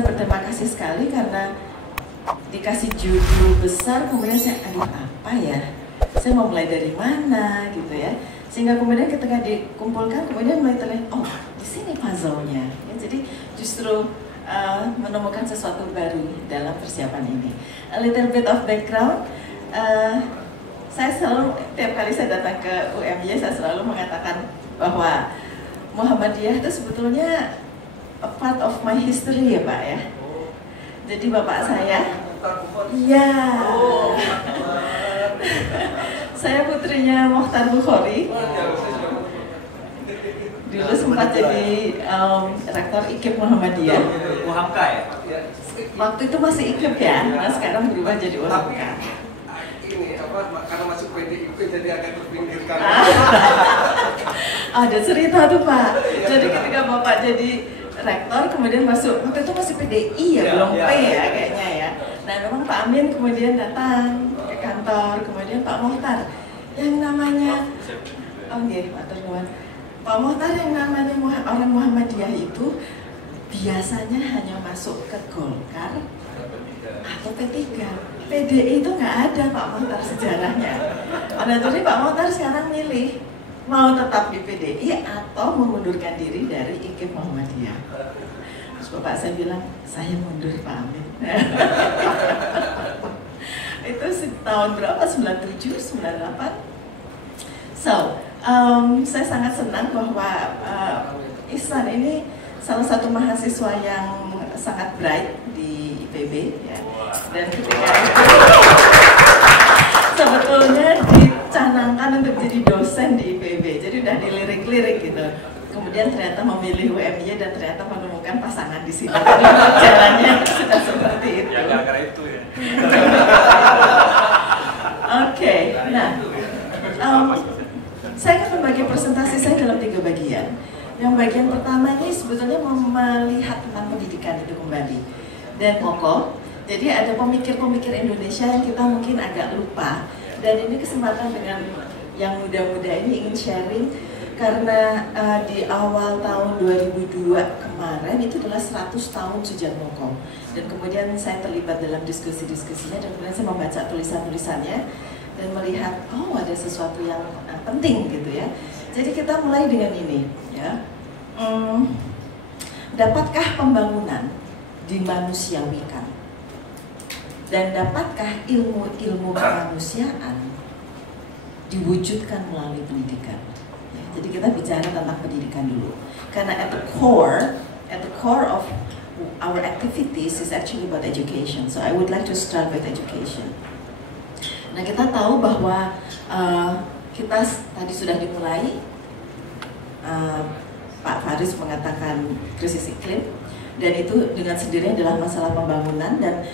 saya berterima kasih sekali karena dikasih judul besar, kemudian saya, aduh apa ya, saya mau mulai dari mana gitu ya, sehingga kemudian ketika dikumpulkan kemudian mulai terlihat, oh di sini puzzle-nya ya, jadi justru menemukan sesuatu baru dalam persiapan ini. A little bit of background, saya selalu, tiap kali saya datang ke UMY, saya selalu mengatakan bahwa Muhammadiyah itu sebetulnya a part of my history ya Pak ya. Jadi bapak saya, iya, saya putrinya Mokhtar Bukhari. Dulu sempat jadi rektor IKIP Muhammadiyah. UHAMKA ya? Waktu itu masih IKIP ya, nah sekarang berubah jadi UHAMKA. Ini apa? Karena masuk PDIP jadi agak terpinggirkan. Ada cerita tuh Pak. Jadi ketika bapak jadi rektor kemudian masuk, waktu itu masih PDI ya, belum P ya kayaknya ya. Nah memang Pak Amin kemudian datang ke kantor, kemudian Pak Mokhtar yang namanya, Pak Mokhtar yang namanya orang Muhammadiyah itu biasanya hanya masuk ke Golkar atau P3. PDI itu nggak ada Pak Mokhtar sejarahnya. Jadi Pak Mokhtar sekarang milih mau tetap di PDI atau mengundurkan diri dari IKIP Muhammadiyah. Terus bapak saya bilang, saya mundur Pak Amin. Itu tahun berapa? 97, 98? So, saya sangat senang bahwa Ihsan ini salah satu mahasiswa yang sangat bright di IPB ya. Dan ketika itu sebetulnya dicanangkan untuk jadi dosen di IPB, jadi udah dilirik-lirik gitu. Kemudian ternyata memilih UMY dan ternyata menemukan pasangan di sini. Jalannya sudah seperti itu. Ya gara-gara itu ya. Oke, nah, saya akan membagi presentasi saya dalam 3 bagian. Yang bagian pertama ini sebetulnya melihat tentang pendidikan itu kembali dan kokoh. Jadi ada pemikir-pemikir Indonesia yang kita mungkin agak lupa. Dan ini kesempatan dengan yang muda-muda ini ingin sharing karena di awal tahun 2002 kemarin itu adalah 100 tahun Sujatmoko. Dan kemudian saya terlibat dalam diskusi-diskusinya dan kemudian saya membaca tulisan-tulisannya dan melihat oh ada sesuatu yang penting gitu ya. Jadi kita mulai dengan ini ya. Dapatkah pembangunan dimanusiawikan? Dan dapatkah ilmu-ilmu kemanusiaan diwujudkan melalui pendidikan? Ya, jadi kita bicara tentang pendidikan dulu. Karena at the core of our activities is actually about education. So I would like to start with education. Nah kita tahu bahwa kita tadi sudah dimulai. Pak Faris mengatakan krisis iklim dan itu dengan sendirinya adalah masalah pembangunan dan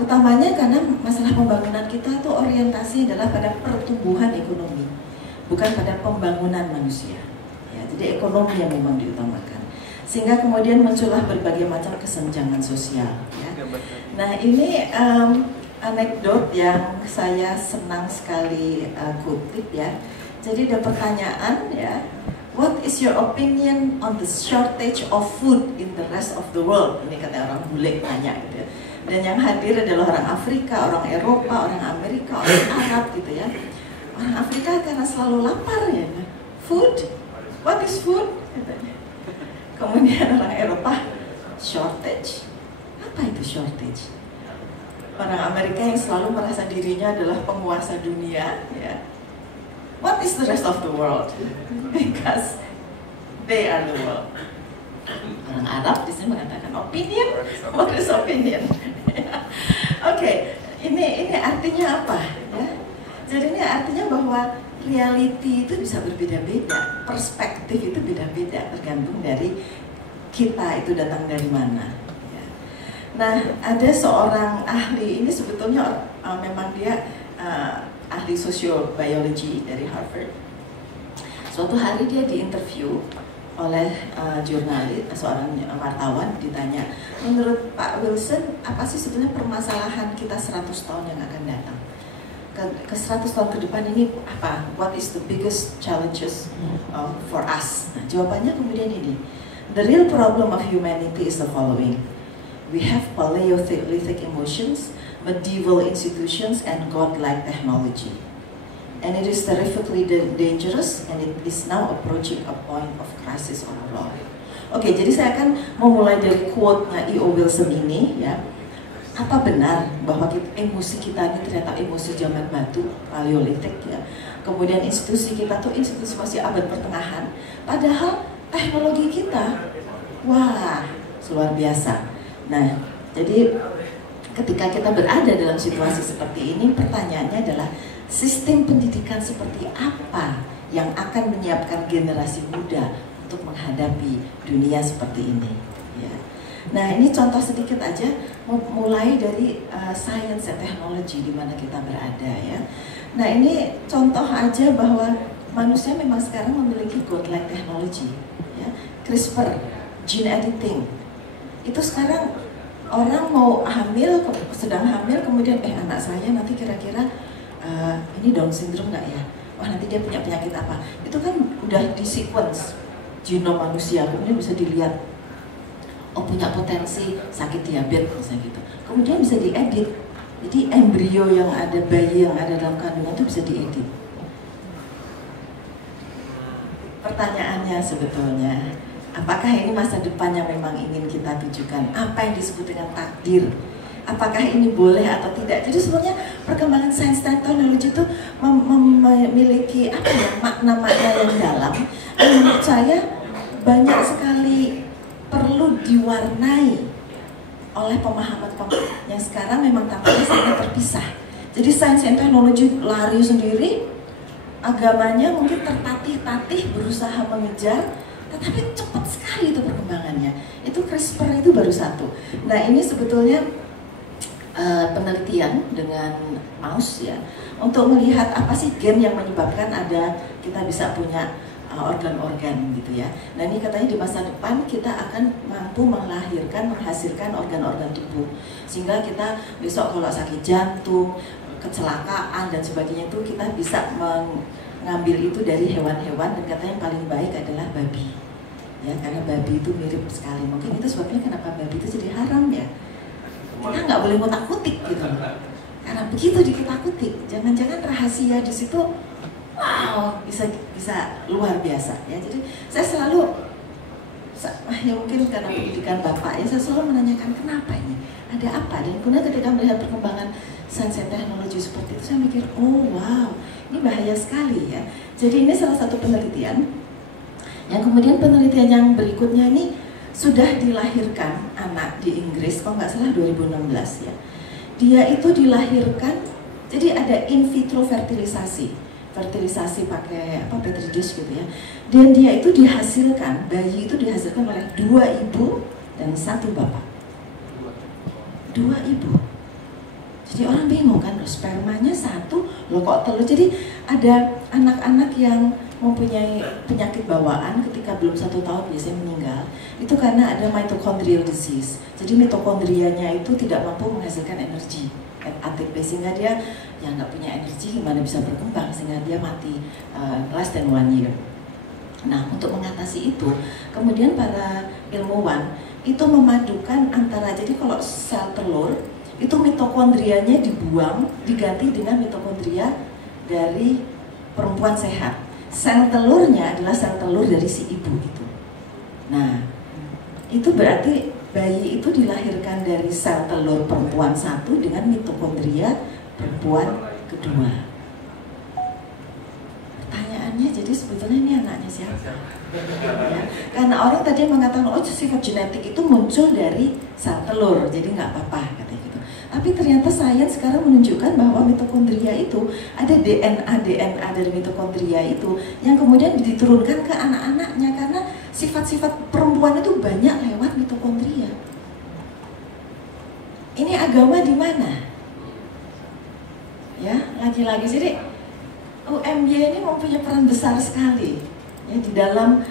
utamanya karena masalah pembangunan kita itu orientasi adalah pada pertumbuhan ekonomi, bukan pada pembangunan manusia. Ya, jadi ekonomi yang memang diutamakan. Sehingga kemudian muncullah berbagai macam kesenjangan sosial. Ya. Nah ini anekdot yang saya senang sekali kutip ya. Jadi ada pertanyaan ya. What is your opinion on the shortage of food in the rest of the world? Ini kata orang bule tanya gitu ya. Dan yang hadir adalah orang Afrika, orang Eropa, orang Amerika, orang Arab gitu ya. Orang Afrika karena selalu lapar ya. Food? What is food? Katanya. Kemudian orang Eropa, shortage? Apa itu shortage? Orang Amerika yang selalu merasa dirinya adalah penguasa dunia ya. What is the rest of the world? Because they are the world. Orang Arab di sini mengatakan opinion. What is opinion? Oke, ini artinya apa? Ya? Jadi ini artinya bahwa reality itu bisa berbeda-beda, perspektif itu beda-beda tergantung dari kita itu datang dari mana. Ya. Nah, ada seorang ahli ini sebetulnya memang dia ahli sosiobiologi dari Harvard. Suatu hari dia diinterview oleh jurnalis, seorang wartawan ditanya, menurut Pak Wilson, apa sih sebetulnya permasalahan kita 100 tahun yang akan datang? Ke 100 tahun ke depan ini apa? What is the biggest challenges for us? Nah, jawabannya kemudian ini, the real problem of humanity is the following. We have Paleolithic emotions, medieval institutions, and godlike technology. And it is terrifically dangerous, and it is now approaching a point of crisis overall. Oke, jadi saya akan memulai dari quote-nya E.O. Wilson ini, ya. Apa benar bahwa emosi kita ini ternyata emosi zaman batu, Paleolitik, ya. Kemudian institusi kita tuh institusi masih abad pertengahan, padahal teknologi kita, wah, luar biasa. Nah, jadi ketika kita berada dalam situasi seperti ini, pertanyaannya adalah sistem pendidikan seperti apa yang akan menyiapkan generasi muda untuk menghadapi dunia seperti ini, ya. Nah, ini contoh sedikit aja, mulai dari science and technology di mana kita berada, ya. Nah, ini contoh aja bahwa manusia memang sekarang memiliki godlike technology, ya. CRISPR, gene editing, itu sekarang orang mau hamil, sedang hamil, kemudian anak saya nanti kira-kira ini Down syndrome nggak ya? Wah, nanti dia punya penyakit apa? Itu kan udah di sequence genom manusia, kemudian bisa dilihat, oh punya potensi sakit diabetes misalnya gitu. Kemudian bisa diedit, jadi embrio yang ada, bayi yang ada dalam kandungan itu bisa diedit. Pertanyaannya sebetulnya, apakah ini masa depan yang memang ingin kita tujukan? Apa yang disebut dengan takdir? Apakah ini boleh atau tidak? Jadi sebenarnya perkembangan sains dan teknologi itu memiliki apa ya, makna-makna yang dalam. Dan menurut saya banyak sekali perlu diwarnai oleh pemahaman yang sekarang memang tampaknya sangat terpisah. Jadi sains dan teknologi lari sendiri, agamanya mungkin tertatih-tatih berusaha mengejar, tetapi cepat sekali itu perkembangannya. Itu CRISPR itu baru satu. Nah, ini sebetulnya penelitian dengan mouse, ya, untuk melihat apa sih gen yang menyebabkan ada kita bisa punya organ-organ gitu, ya. Nah, ini katanya di masa depan kita akan mampu menghasilkan organ-organ tubuh, sehingga kita besok kalau sakit jantung, kecelakaan dan sebagainya itu kita bisa mengambil itu dari hewan-hewan, dan katanya yang paling baik adalah babi, ya, karena babi itu mirip sekali. Mungkin itu sebabnya kenapa babi itu jadi haram, ya. Kita nggak boleh ngotak-kutik gitu, karena begitu dikita-kutik, jangan-jangan rahasia di situ, wow, bisa luar biasa, ya. Jadi saya selalu, ya mungkin karena pendidikan bapak, ya, saya selalu menanyakan kenapa ini, ada apa? Dan kemudian ketika melihat perkembangan sains dan teknologi seperti itu, saya mikir, oh wow, ini bahaya sekali, ya. Jadi ini salah satu penelitian, yang kemudian penelitian yang berikutnya ini sudah dilahirkan anak di Inggris, kalau nggak salah 2016, ya. Dia itu dilahirkan, jadi ada in vitro fertilisasi pakai petri dish gitu, ya. Dan dia itu dihasilkan, bayi itu dihasilkan oleh 2 ibu dan 1 bapak. 2 ibu. Jadi orang bingung kan, spermanya 1, loh kok telur. Jadi ada anak-anak yang mempunyai penyakit bawaan ketika belum 1 tahun biasanya meninggal, itu karena ada mitochondrial disease. Jadi mitokondrianya itu tidak mampu menghasilkan energi ATP, sehingga dia ya nggak punya energi, gimana bisa berkembang, sehingga dia mati less than 1 year. Nah, untuk mengatasi itu, kemudian para ilmuwan itu memadukan antara, jadi kalau sel telur itu mitokondrianya dibuang, diganti dengan mitokondria dari perempuan sehat. Sel telurnya adalah sel telur dari si ibu itu. Nah, itu berarti bayi itu dilahirkan dari sel telur perempuan 1 dengan mitokondria perempuan kedua. Pertanyaannya, jadi sebetulnya ini anaknya siapa? Ya, karena orang tadi mengatakan, oh sifat genetik itu muncul dari sel telur, jadi nggak apa-apa katanya gitu. Tapi ternyata sains sekarang menunjukkan bahwa mitokondria itu ada DNA dari mitokondria itu yang kemudian diturunkan ke anak-anaknya, karena sifat-sifat perempuan itu banyak lewat mitokondria. Ini agama di mana? Ya, lagi-lagi jadi UMY ini mempunyai peran besar sekali, ya, di dalam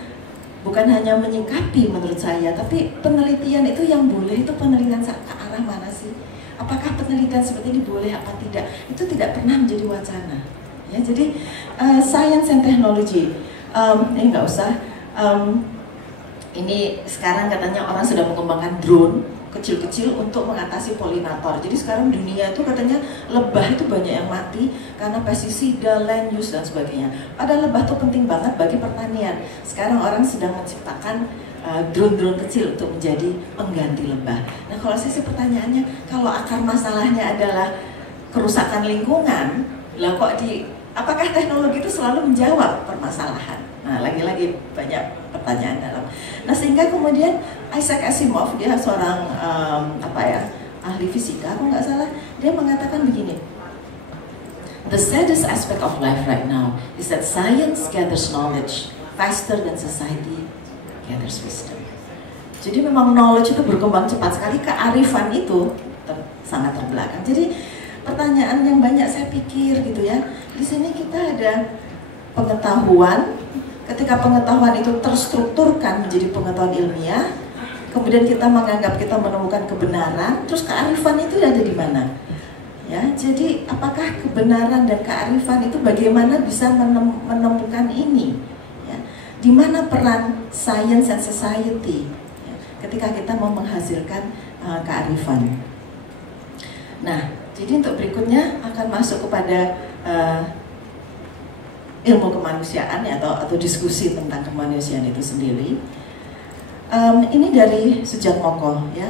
bukan hanya menyikapi menurut saya, tapi penelitian itu yang boleh itu penelitian ke arah mana sih? Apakah penelitian seperti ini boleh apa tidak? Itu tidak pernah menjadi wacana. Ya, jadi science and technology, ini nggak usah. Ini sekarang katanya orang sudah mengembangkan drone, kecil-kecil untuk mengatasi polinator. Jadi sekarang dunia itu katanya lebah itu banyak yang mati karena pestisida, land use dan sebagainya. Padahal lebah itu penting banget bagi pertanian. Sekarang orang sedang menciptakan drone-drone kecil untuk menjadi pengganti lebah. Nah kalau saya sih pertanyaannya, kalau akar masalahnya adalah kerusakan lingkungan, lah kok apakah teknologi itu selalu menjawab permasalahan? Nah lagi-lagi banyak pertanyaan dalam. Nah sehingga kemudian Isaac Asimov, dia seorang ahli fisika, kalau nggak salah, dia mengatakan begini. The saddest aspect of life right now is that science gathers knowledge faster than society gathers wisdom. Jadi memang knowledge itu berkembang cepat sekali, kearifan itu sangat terbelakang. Jadi pertanyaan yang banyak saya pikir gitu ya, di sini kita ada pengetahuan, ketika pengetahuan itu terstrukturkan menjadi pengetahuan ilmiah, kemudian kita menganggap kita menemukan kebenaran, terus kearifan itu ada di mana? Ya, jadi apakah kebenaran dan kearifan itu bagaimana bisa menemukan ini? Ya, di mana peran science and society ya, ketika kita mau menghasilkan kearifan? Nah, jadi untuk berikutnya akan masuk kepada ilmu kemanusiaan ya, atau diskusi tentang kemanusiaan itu sendiri. Ini dari Sujatmoko ya.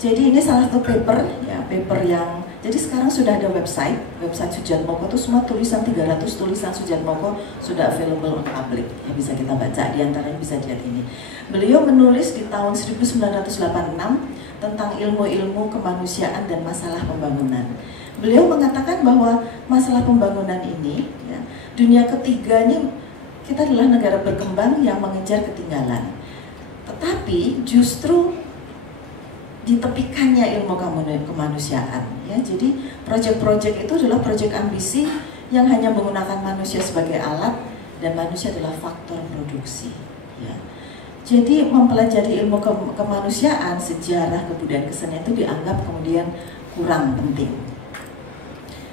Jadi ini salah satu paper ya, paper yang jadi sekarang sudah ada website Sujatmoko itu semua tulisan 300 tulisan Sujatmoko sudah available on public ya, bisa kita baca, di antaranya bisa dilihat ini. Beliau menulis di tahun 1986 tentang ilmu-ilmu kemanusiaan dan masalah pembangunan. Beliau mengatakan bahwa masalah pembangunan ini ya, dunia ketiga ini kita adalah negara berkembang yang mengejar ketinggalan. Tetapi justru ditepikannya ilmu kemanusiaan ya. Jadi proyek-proyek itu adalah proyek ambisi yang hanya menggunakan manusia sebagai alat dan manusia adalah faktor produksi ya. Jadi mempelajari ilmu kemanusiaan, sejarah, kebudayaan, kesenian itu dianggap kemudian kurang penting.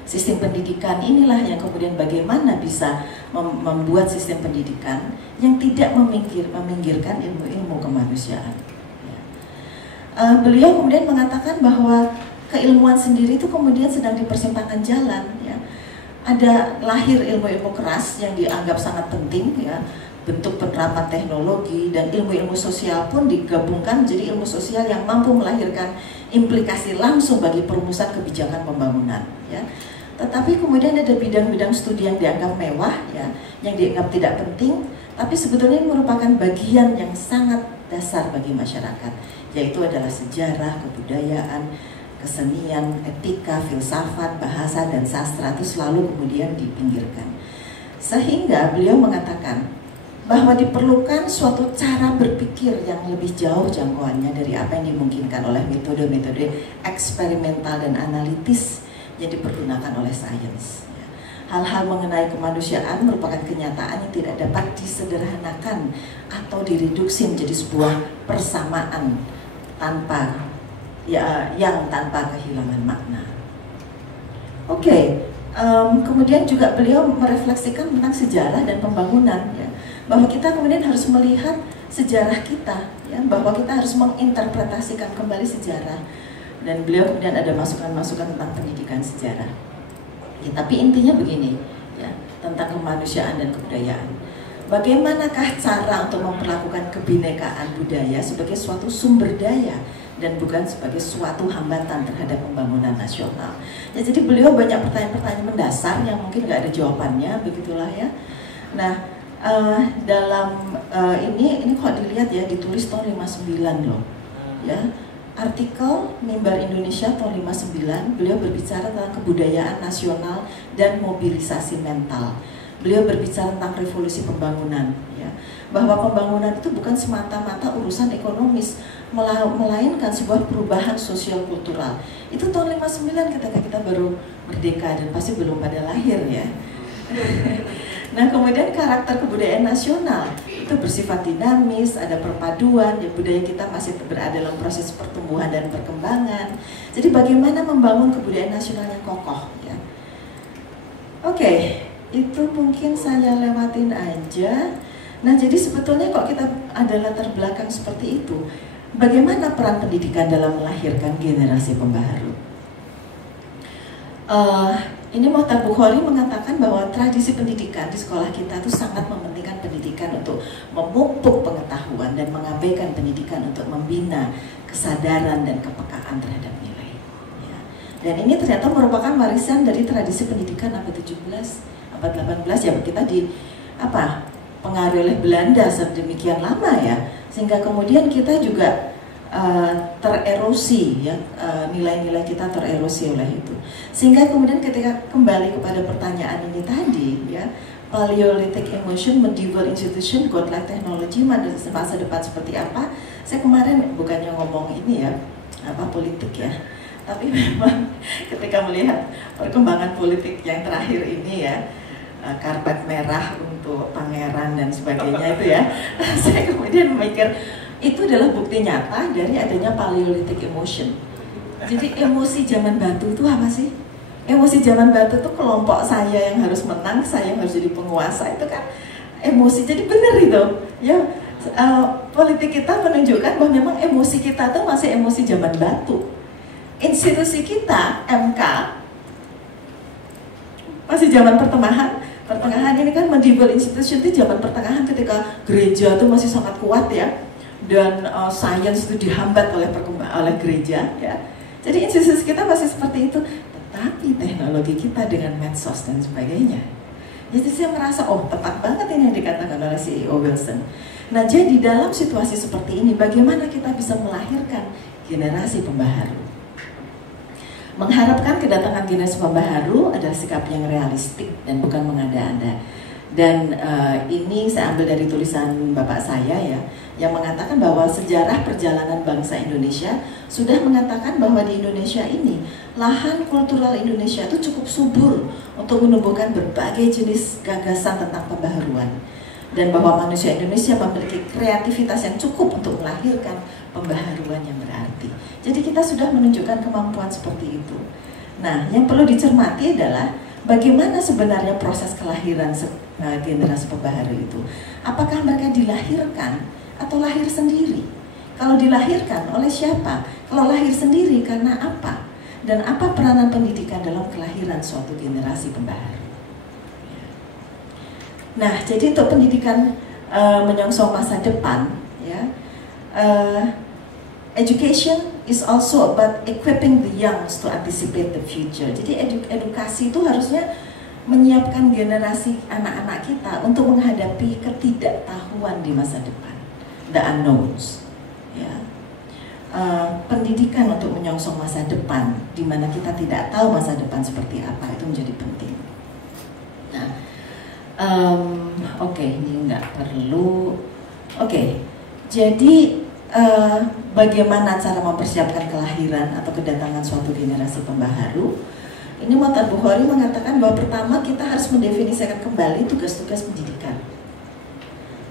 Sistem pendidikan inilah yang kemudian bagaimana bisa membuat sistem pendidikan yang tidak meminggirkan ilmu-ilmu kemanusiaan. Beliau kemudian mengatakan bahwa keilmuan sendiri itu kemudian sedang dipersimpangkan jalan ya. Ada lahir ilmu-ilmu keras yang dianggap sangat penting ya, bentuk penerapan teknologi, dan ilmu-ilmu sosial pun digabungkan menjadi ilmu sosial yang mampu melahirkan implikasi langsung bagi perumusan kebijakan pembangunan ya. Tetapi kemudian ada bidang-bidang studi yang dianggap mewah ya, yang dianggap tidak penting, tapi sebetulnya merupakan bagian yang sangat dasar bagi masyarakat, yaitu adalah sejarah, kebudayaan, kesenian, etika, filsafat, bahasa, dan sastra itu selalu kemudian dipinggirkan. Sehingga beliau mengatakan bahwa diperlukan suatu cara berpikir yang lebih jauh jangkauannya dari apa yang dimungkinkan oleh metode-metode eksperimental dan analitis yang dipergunakan oleh sains. Hal-hal mengenai kemanusiaan merupakan kenyataan yang tidak dapat disederhanakan atau direduksi menjadi sebuah persamaan yang tanpa kehilangan makna. Oke, kemudian juga beliau merefleksikan tentang sejarah dan pembangunan ya, bahwa kita kemudian harus melihat sejarah kita ya, bahwa kita harus menginterpretasikan kembali sejarah, dan beliau kemudian ada masukan-masukan tentang pendidikan sejarah ya, tapi intinya begini ya, tentang kemanusiaan dan kebudayaan. Bagaimanakah cara untuk memperlakukan kebinekaan budaya sebagai suatu sumber daya dan bukan sebagai suatu hambatan terhadap pembangunan nasional. Ya, jadi beliau banyak pertanyaan-pertanyaan mendasar yang mungkin nggak ada jawabannya, begitulah ya. Nah, dalam ini kalau dilihat ya, ditulis tahun 59 loh. Ya, artikel Mimbar Indonesia tahun 59, beliau berbicara tentang kebudayaan nasional dan mobilisasi mental. Beliau berbicara tentang revolusi pembangunan, ya, bahwa pembangunan itu bukan semata-mata urusan ekonomis, melainkan sebuah perubahan sosial kultural. Itu tahun 59 ketika kita baru merdeka dan pasti belum pada lahir ya. Nah, kemudian karakter kebudayaan nasional itu bersifat dinamis, ada perpaduan, ya, budaya kita masih berada dalam proses pertumbuhan dan perkembangan. Jadi bagaimana membangun kebudayaan nasional yang kokoh ya. Oke. Itu mungkin saya lewatin aja. Nah, jadi sebetulnya kok kita ada latar belakang seperti itu, bagaimana peran pendidikan dalam melahirkan generasi pembaharu? Ini Mohtar Bukhari mengatakan bahwa tradisi pendidikan di sekolah kita itu sangat mementingkan pendidikan untuk memupuk pengetahuan dan mengabaikan pendidikan untuk membina kesadaran dan kepekaan terhadap nilai. Ya. Dan ini ternyata merupakan warisan dari tradisi pendidikan abad 17, abad 18 ya, kita pengaruh oleh Belanda sedemikian lama ya, sehingga kemudian kita juga tererosi ya, nilai-nilai kita tererosi oleh itu, sehingga kemudian ketika kembali kepada pertanyaan ini tadi ya, Paleolithic emotion, medieval institution, godlike technology, masa depan seperti apa? Saya kemarin bukannya ngomong ini ya, politik ya, tapi memang ketika melihat perkembangan politik yang terakhir ini ya, karpet merah untuk pangeran dan sebagainya itu ya, saya kemudian memikir itu adalah bukti nyata dari adanya Paleolithic emotion. Jadi emosi zaman batu itu apa sih? Emosi zaman batu itu kelompok saya yang harus menang, saya yang harus jadi penguasa, itu kan emosi. Jadi benar itu ya, politik kita menunjukkan bahwa memang emosi kita itu masih emosi zaman batu. Institusi kita, MK, masih zaman pertengahan ini kan, medieval institution itu zaman pertengahan ketika gereja itu masih sangat kuat ya, dan sains itu dihambat oleh gereja ya. Jadi institusi kita masih seperti itu, tetapi teknologi kita dengan medsos dan sebagainya. Jadi saya merasa tepat banget ini yang dikatakan oleh CEO Wilson. Nah, jadi dalam situasi seperti ini bagaimana kita bisa melahirkan generasi pembaharu? Mengharapkan kedatangan generasi pembaharu adalah sikap yang realistik dan bukan mengada-ada. Dan ini saya ambil dari tulisan bapak saya ya, yang mengatakan bahwa sejarah perjalanan bangsa Indonesia sudah mengatakan bahwa di Indonesia ini lahan kultural Indonesia itu cukup subur untuk menumbuhkan berbagai jenis gagasan tentang pembaharuan, dan bahwa manusia Indonesia memiliki kreativitas yang cukup untuk melahirkan pembaharuan yang berarti. Jadi kita sudah menunjukkan kemampuan seperti itu. Nah, yang perlu dicermati adalah bagaimana sebenarnya proses kelahiran generasi pembaharu itu. Apakah mereka dilahirkan atau lahir sendiri? Kalau dilahirkan, oleh siapa? Kalau lahir sendiri, karena apa? Dan apa peranan pendidikan dalam kelahiran suatu generasi pembaharu? Nah, jadi untuk pendidikan menyongsong masa depan, ya, education is also about equipping the young to anticipate the future. Jadi edukasi itu harusnya menyiapkan generasi anak-anak kita untuk menghadapi ketidaktahuan di masa depan, the unknowns. Ya. Pendidikan untuk menyongsong masa depan, di mana kita tidak tahu masa depan seperti apa, itu menjadi penting. Nah, ini nggak perlu. Jadi bagaimana cara mempersiapkan kelahiran atau kedatangan suatu generasi pembaharu? Ini Mohtar Bukhari mengatakan bahwa pertama kita harus mendefinisikan kembali tugas-tugas pendidikan.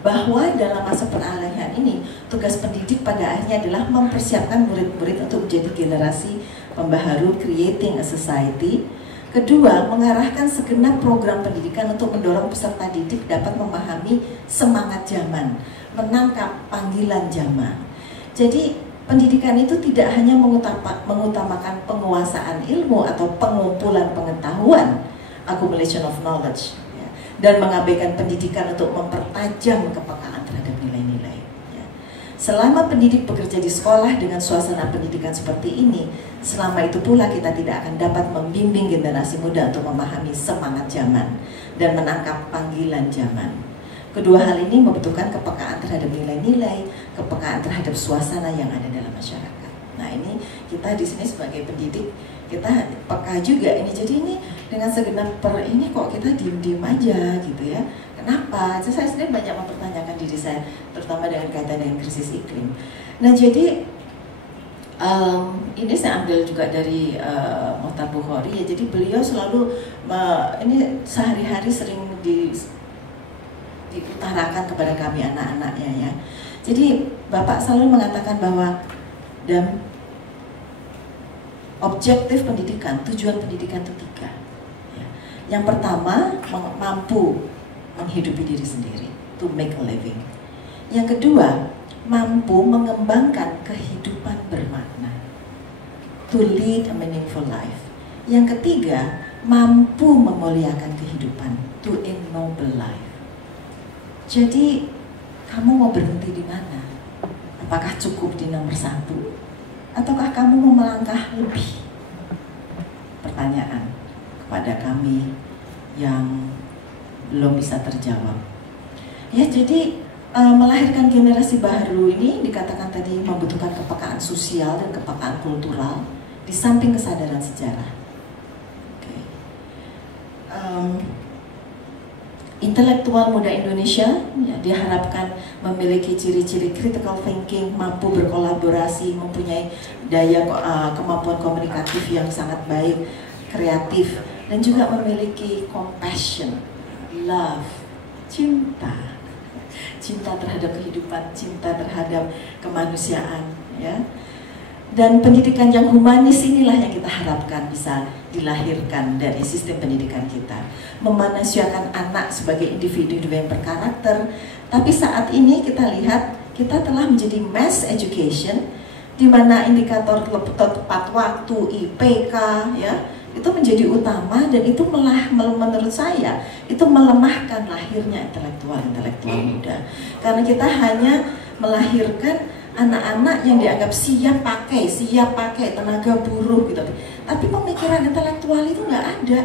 Bahwa dalam masa peralihan ini, tugas pendidik pada akhirnya adalah mempersiapkan murid-murid untuk menjadi generasi pembaharu, creating a society. Kedua, mengarahkan segenap program pendidikan untuk mendorong peserta didik dapat memahami semangat zaman, menangkap panggilan zaman. Jadi pendidikan itu tidak hanya mengutamakan penguasaan ilmu atau pengumpulan pengetahuan, accumulation of knowledge, ya, dan mengabaikan pendidikan untuk mempertajam kepekaan terhadap nilai-nilai. Ya. Selama pendidik bekerja di sekolah dengan suasana pendidikan seperti ini, selama itu pula kita tidak akan dapat membimbing generasi muda untuk memahami semangat zaman dan menangkap panggilan zaman. Kedua hal ini membutuhkan kepekaan terhadap nilai-nilai, kepekaan terhadap suasana yang ada dalam masyarakat. Nah, ini kita di sini sebagai pendidik, kita peka juga ini. Jadi ini dengan segenap ini kok kita diem-diem aja gitu ya. Kenapa? Saya sendiri banyak mempertanyakan diri saya, terutama dengan kaitan dengan krisis iklim. Nah, jadi ini saya ambil juga dari Mohtar Bukhari ya. Jadi beliau selalu ini sehari-hari sering diutarakan kepada kami anak-anaknya ya. Jadi Bapak selalu mengatakan bahwa objektif pendidikan, tujuan pendidikan itu 3 ya. Yang pertama, mampu menghidupi diri sendiri, to make a living. Yang kedua, mampu mengembangkan kehidupan bermakna. To lead a meaningful life. Yang ketiga, mampu memuliakan kehidupan. To ennoble life. Jadi, kamu mau berhenti di mana? Apakah cukup di nomor 1? Ataukah kamu mau melangkah lebih? Pertanyaan kepada kami yang belum bisa terjawab. Ya, jadi melahirkan generasi baru ini dikatakan tadi membutuhkan kepekaan sosial dan kepekaan kultural di samping kesadaran sejarah. Okay. Intelektual muda Indonesia ya, diharapkan memiliki ciri-ciri critical thinking, mampu berkolaborasi, mempunyai daya kemampuan komunikatif yang sangat baik, kreatif, dan juga memiliki compassion, love, cinta terhadap kehidupan, cinta terhadap kemanusiaan, ya. Dan pendidikan yang humanis inilah yang kita harapkan bisa dilahirkan dari sistem pendidikan kita. Memanusiakan anak sebagai individu yang berkarakter. Tapi saat ini kita lihat kita telah menjadi mass education, di mana indikator tepat waktu, IPK, ya, itu menjadi utama, dan itu menurut saya itu melemahkan lahirnya intelektual muda. Karena kita hanya melahirkan anak-anak yang dianggap siap pakai tenaga buruh gitu. Tapi pemikiran intelektual itu nggak ada.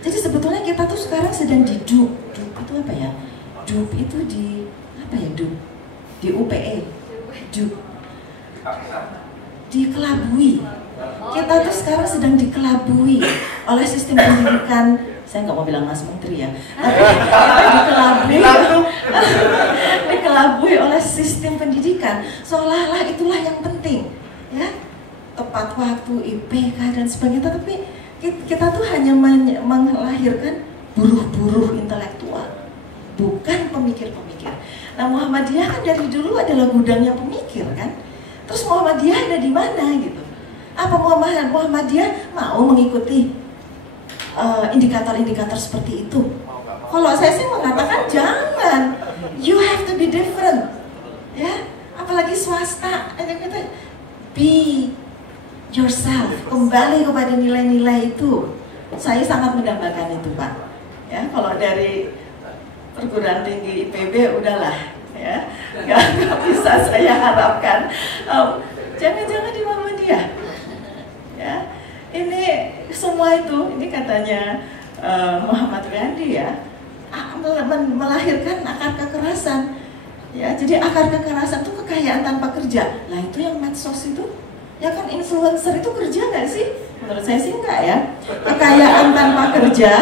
Jadi sebetulnya kita tuh sekarang sedang didup itu apa ya? Dup itu di apa ya? Dup di UPE, dup dikelabui. Kita tuh sekarang sedang dikelabui oleh sistem pendidikan. Saya nggak mau bilang Mas Menteri ya, tapi dikelabui oleh sistem pendidikan, seolah-olah itulah yang penting, ya, tepat waktu, IPK dan sebagainya. Tapi kita tuh hanya melahirkan buruh-buruh intelektual, bukan pemikir-pemikir. Nah, Muhammadiyah kan dari dulu adalah gudangnya pemikir kan. Terus Muhammadiyah ada di mana gitu? Apa Muhammadiyah mau mengikuti indikator-indikator seperti itu? Kalau saya sih mengatakan jangan. You have to be different, ya. Apalagi swasta, be yourself. Kembali kepada nilai-nilai itu. Saya sangat mendambakan itu, Pak. Ya, kalau dari perguruan tinggi IPB udahlah, ya, nggak bisa saya harapkan. Jangan-jangan di Muhammadiyah, ya. Ini semua itu, ini katanya Muhammad Gandhi ya, melahirkan akar kekerasan. Ya, jadi akar kekerasan itu kekayaan tanpa kerja. Lah itu yang medsos itu, ya kan influencer itu kerja nggak sih? Menurut saya sih enggak ya. Kekayaan tanpa kerja,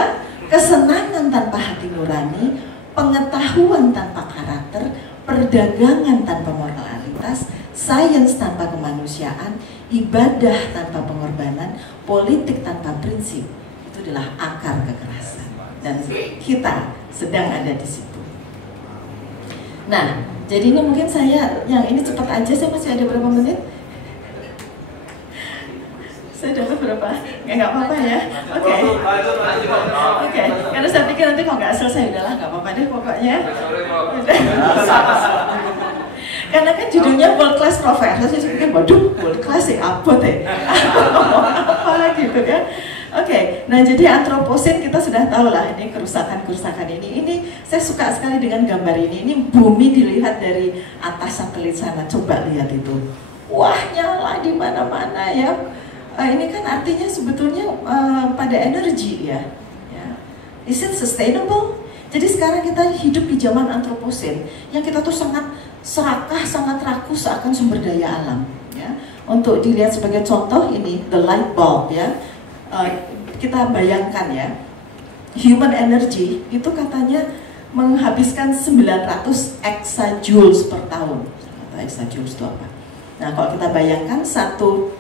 kesenangan tanpa hati nurani, pengetahuan tanpa karakter, perdagangan tanpa moralitas, sains tanpa kemanusiaan, ibadah tanpa pengorbanan, politik tanpa prinsip. Itu adalah akar kekerasan, dan kita sedang ada di situ. Nah, jadi ini mungkin saya yang ini cepat aja. Saya masih ada berapa menit? Saya dapat berapa? Nggak apa-apa ya. Oke. Karena saya pikir nanti kalau nggak selesai udahlah nggak apa-apa deh pokoknya. Karena kan judulnya world class professor, saya pikir waduh world class ya apa deh? Apa gitu ya? Oke, nah jadi antroposen kita sudah tahu lah ini kerusakan ini. Ini saya suka sekali dengan gambar ini. Ini bumi dilihat dari atas satelit sana. Coba lihat itu. Wah, nyala di mana-mana ya. Ini kan artinya sebetulnya pada energi ya. Is it sustainable? Jadi sekarang kita hidup di zaman antroposen yang kita tuh sangat serakah, sangat rakus akan sumber daya alam. Ya. Untuk dilihat sebagai contoh ini the light bulb ya. Kita bayangkan ya, human energy itu katanya menghabiskan 900 exajoules per tahun. Atau exajoules itu apa? Nah, kalau kita bayangkan satu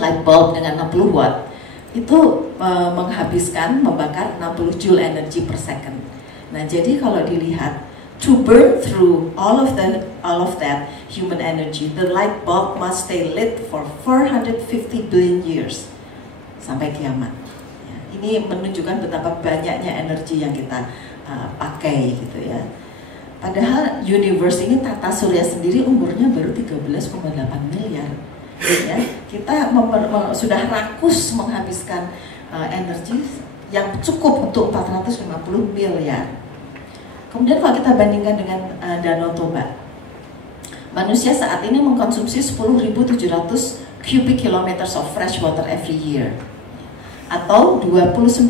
light bulb dengan 60 watt itu membakar 60 joule energy per second. Nah, jadi kalau dilihat to burn through all of that human energy, the light bulb must stay lit for 450 billion years sampai kiamat. Ya, ini menunjukkan betapa banyaknya energi yang kita pakai gitu ya. Padahal universe ini tata surya sendiri umurnya baru 13,8 miliar. Ya, kita sudah rakus menghabiskan energi yang cukup untuk 450 miliar. Kemudian kalau kita bandingkan dengan Danau Toba, manusia saat ini mengkonsumsi 10.700 cubic kilometers of fresh water every year, atau 29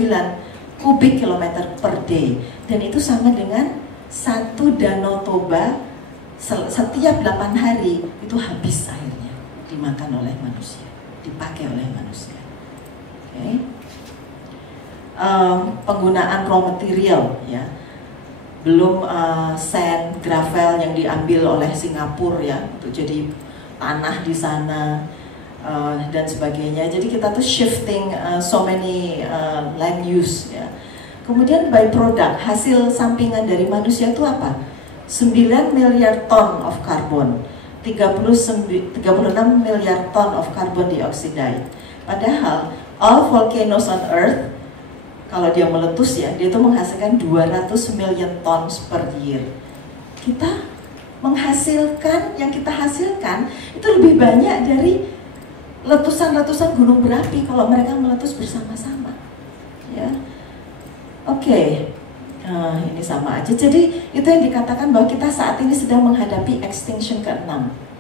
kubik kilometer per day, dan itu sama dengan satu Danau Toba setiap 8 hari itu habis airnya, dimakan oleh manusia, dipakai oleh manusia. Okay. Penggunaan raw material, ya, belum sand, gravel yang diambil oleh Singapura ya untuk jadi tanah di sana dan sebagainya. Jadi kita tuh shifting so many land use ya. Kemudian byproduct, hasil sampingan dari manusia itu apa? 9 miliar ton of carbon, 36 miliar ton of carbon dioxide. Padahal all volcanoes on earth, kalau dia meletus ya, dia itu menghasilkan 200 million tons per year. Kita menghasilkan, yang kita hasilkan itu lebih banyak dari letusan-letusan gunung berapi kalau mereka meletus bersama-sama. Ya. Oke, ini sama aja. Jadi itu yang dikatakan bahwa kita saat ini sedang menghadapi extinction ke-6.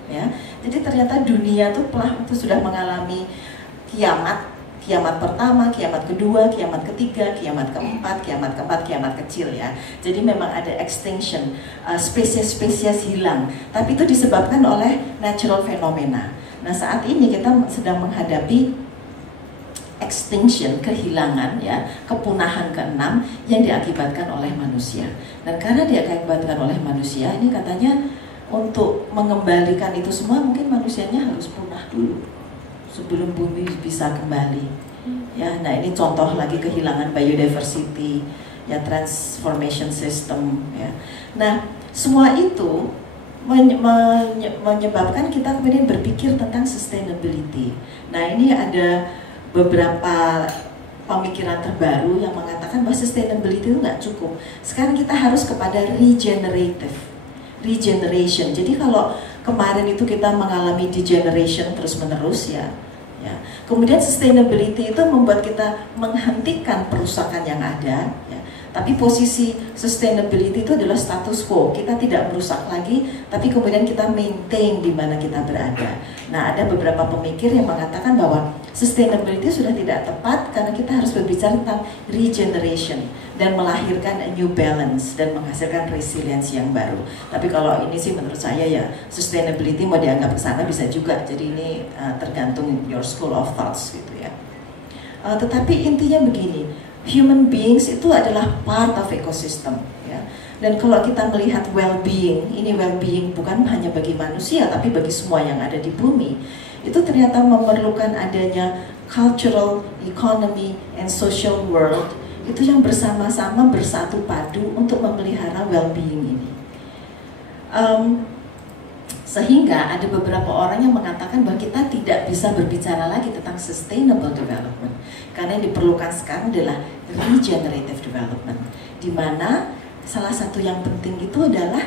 Ya. Jadi ternyata dunia itu sudah mengalami kiamat. Kiamat pertama, kiamat kedua, kiamat ketiga, kiamat keempat, kiamat kecil ya. Jadi memang ada extinction, spesies-spesies hilang. Tapi itu disebabkan oleh natural phenomena. Nah saat ini kita sedang menghadapi extinction, kehilangan ya, kepunahan ke-6 yang diakibatkan oleh manusia. Dan karena diakibatkan oleh manusia, ini katanya untuk mengembalikan itu semua mungkin manusianya harus punah dulu sebelum bumi bisa kembali. Ya, nah ini contoh lagi kehilangan biodiversity, ya, transformation system. Ya. Nah semua itu menyebabkan kita kemudian berpikir tentang sustainability. Nah ini ada beberapa pemikiran terbaru yang mengatakan bahwa sustainability itu nggak cukup. Sekarang kita harus kepada regeneration. Jadi kalau kemarin itu kita mengalami degeneration terus-menerus ya. Kemudian sustainability itu membuat kita menghentikan perusakan yang ada. Ya. Tapi posisi sustainability itu adalah status quo. Kita tidak merusak lagi, tapi kemudian kita maintain di mana kita berada. Nah, ada beberapa pemikir yang mengatakan bahwa sustainability sudah tidak tepat karena kita harus berbicara tentang regeneration dan melahirkan a new balance dan menghasilkan resilience yang baru. Tapi kalau ini sih menurut saya ya sustainability mau dianggap ke sana bisa juga. Jadi ini tergantung your school of thoughts gitu ya. Tetapi intinya begini, human beings itu adalah part of ecosystem ya. Dan kalau kita melihat well-being, ini well-being bukan hanya bagi manusia tapi bagi semua yang ada di bumi. Itu ternyata memerlukan adanya cultural, economy, and social world itu yang bersama-sama bersatu padu untuk memelihara well-being ini. Sehingga ada beberapa orang yang mengatakan bahwa kita tidak bisa berbicara lagi tentang sustainable development karena yang diperlukan sekarang adalah regenerative development, di mana salah satu yang penting itu adalah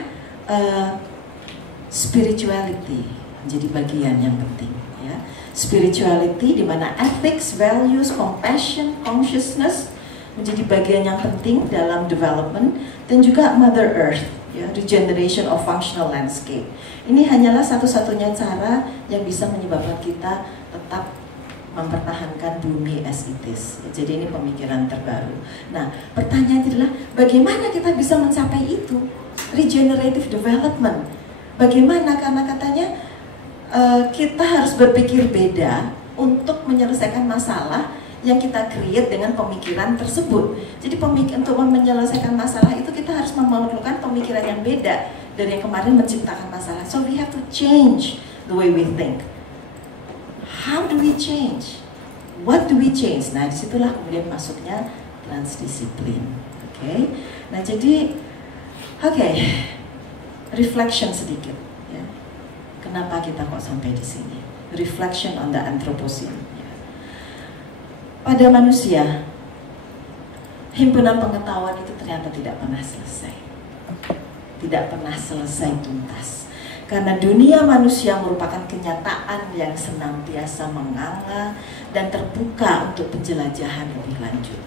spirituality menjadi bagian yang penting ya. Spirituality di mana ethics, values, compassion, consciousness menjadi bagian yang penting dalam development, dan juga Mother Earth ya, regeneration of functional landscape. Ini hanyalah satu-satunya cara yang bisa menyebabkan kita tetap mempertahankan bumi as it is. Jadi ini pemikiran terbaru. Nah, pertanyaan adalah bagaimana kita bisa mencapai itu? Regenerative development. Bagaimana? Karena katanya kita harus berpikir beda untuk menyelesaikan masalah yang kita create dengan pemikiran tersebut. Jadi untuk menyelesaikan masalah itu kita harus memerlukan pemikiran yang beda dari yang kemarin menciptakan masalah. So we have to change the way we think. How do we change? What do we change? Nah, disitulah kemudian masuknya transdisiplin. Oke. Nah, jadi reflection sedikit. Ya. Kenapa kita kok sampai di sini? Reflection on the Anthropocene. Ya. Pada manusia, himpunan pengetahuan itu ternyata tidak pernah selesai. tidak pernah selesai tuntas. Karena dunia manusia merupakan kenyataan yang senantiasa menganga dan terbuka untuk penjelajahan lebih lanjut.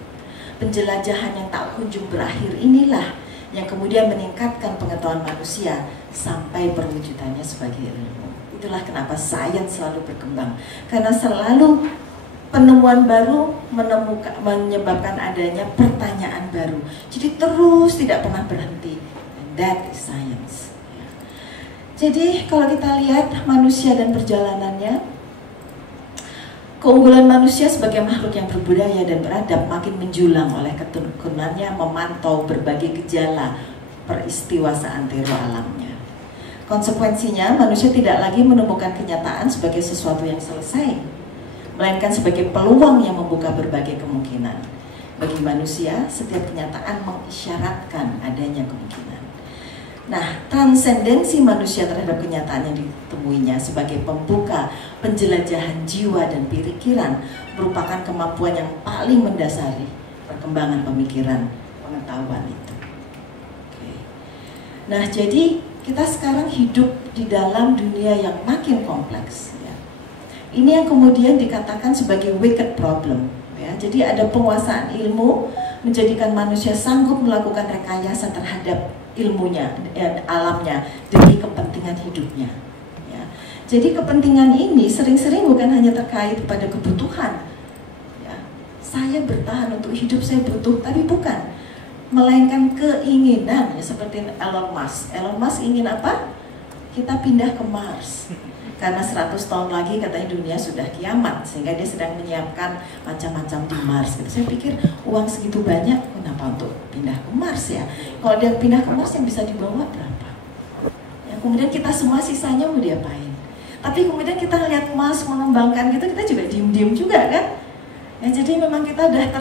Penjelajahan yang tak kunjung berakhir inilah yang kemudian meningkatkan pengetahuan manusia sampai perwujudannya sebagai ilmu. Itulah kenapa sains selalu berkembang, karena selalu penemuan baru menyebabkan adanya pertanyaan baru. Jadi terus tidak pernah berhenti. And that is science. Jadi kalau kita lihat manusia dan perjalanannya, keunggulan manusia sebagai makhluk yang berbudaya dan beradab makin menjulang oleh ketekunannya memantau berbagai gejala peristiwa seantero alamnya. Konsekuensinya, manusia tidak lagi menemukan kenyataan sebagai sesuatu yang selesai, melainkan sebagai peluang yang membuka berbagai kemungkinan. Bagi manusia, setiap kenyataan mengisyaratkan adanya kemungkinan. Nah, transendensi manusia terhadap kenyataan yang ditemuinya sebagai pembuka penjelajahan jiwa dan pikiran merupakan kemampuan yang paling mendasari perkembangan pemikiran pengetahuan itu. Oke. Nah, jadi kita sekarang hidup di dalam dunia yang makin kompleks. Ya. Ini yang kemudian dikatakan sebagai wicked problem. Ya. Jadi ada penguasaan ilmu menjadikan manusia sanggup melakukan rekayasa terhadap ilmunya dan alamnya demi kepentingan hidupnya. Ya. Jadi kepentingan ini sering-sering bukan hanya terkait pada kebutuhan. Ya. Saya bertahan untuk hidup, saya butuh, tapi bukan, melainkan keinginan. Ya, seperti Elon Musk. Elon Musk ingin apa? Kita pindah ke Mars. Karena 100 tahun lagi katanya dunia sudah kiamat, sehingga dia sedang menyiapkan macam-macam di Mars. Gitu. Saya pikir uang segitu banyak, kenapa untuk pindah ke Mars ya? Kalau dia pindah ke Mars yang bisa dibawa berapa? Ya, kemudian kita semua sisanya mau diapain? Tapi kemudian kita lihat Mars mengembangkan gitu, kita juga diem-diem juga kan? Ya, jadi memang kita udah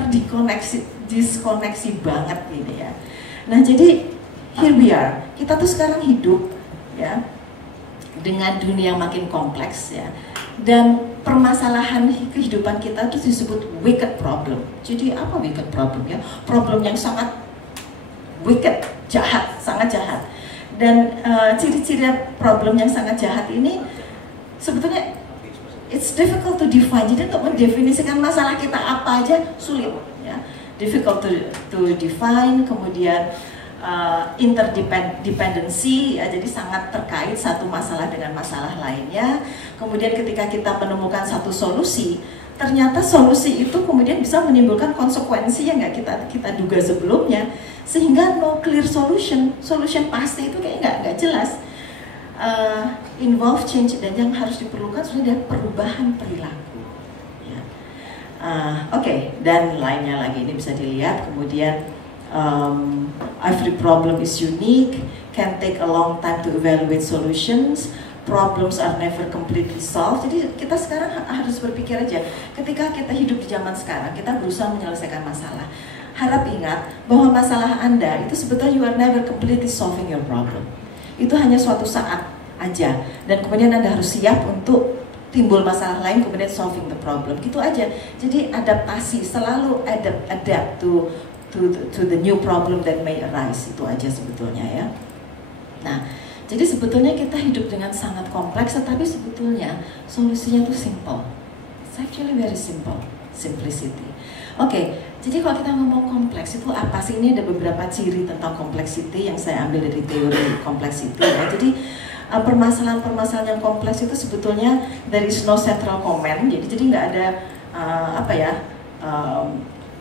diskoneksi banget ini ya. Nah jadi here we are, kita tuh sekarang hidup ya dengan dunia makin kompleks ya, dan permasalahan kehidupan kita itu disebut wicked problem. Jadi apa wicked problem ya? Problem yang sangat wicked, jahat, sangat jahat. Dan ciri-ciri problem yang sangat jahat ini sebetulnya it's difficult to define. Jadi untuk mendefinisikan masalah kita apa aja sulit ya. Difficult to define, kemudian interdependency ya, jadi sangat terkait satu masalah dengan masalah lainnya. Kemudian ketika kita menemukan satu solusi, ternyata solusi itu kemudian bisa menimbulkan konsekuensi yang nggak kita duga sebelumnya, sehingga no clear solution pasti itu kayak nggak jelas. Involve change, dan yang harus diperlukan sudah ada perubahan perilaku. Ya. Oke, dan lainnya lagi ini bisa dilihat kemudian. Every problem is unique, can take a long time to evaluate solutions, problems are never completely solved. Jadi kita sekarang harus berpikir aja, ketika kita hidup di zaman sekarang, kita berusaha menyelesaikan masalah. Harap ingat bahwa masalah Anda itu sebetulnya you are never completely solving your problem. Itu hanya suatu saat aja, dan kemudian Anda harus siap untuk timbul masalah lain, kemudian solving the problem, gitu aja. Jadi adaptasi, selalu adapt to the new problem that may arise, itu aja sebetulnya ya. Nah, jadi sebetulnya kita hidup dengan sangat kompleks, tetapi sebetulnya solusinya itu simple. It's actually very simple, simplicity. Oke, jadi kalau kita ngomong kompleks itu apa sih? Ini ada beberapa ciri tentang complexity yang saya ambil dari teori complexity ya. Jadi permasalahan-permasalahan yang kompleks itu sebetulnya there is no central command. Jadi nggak ada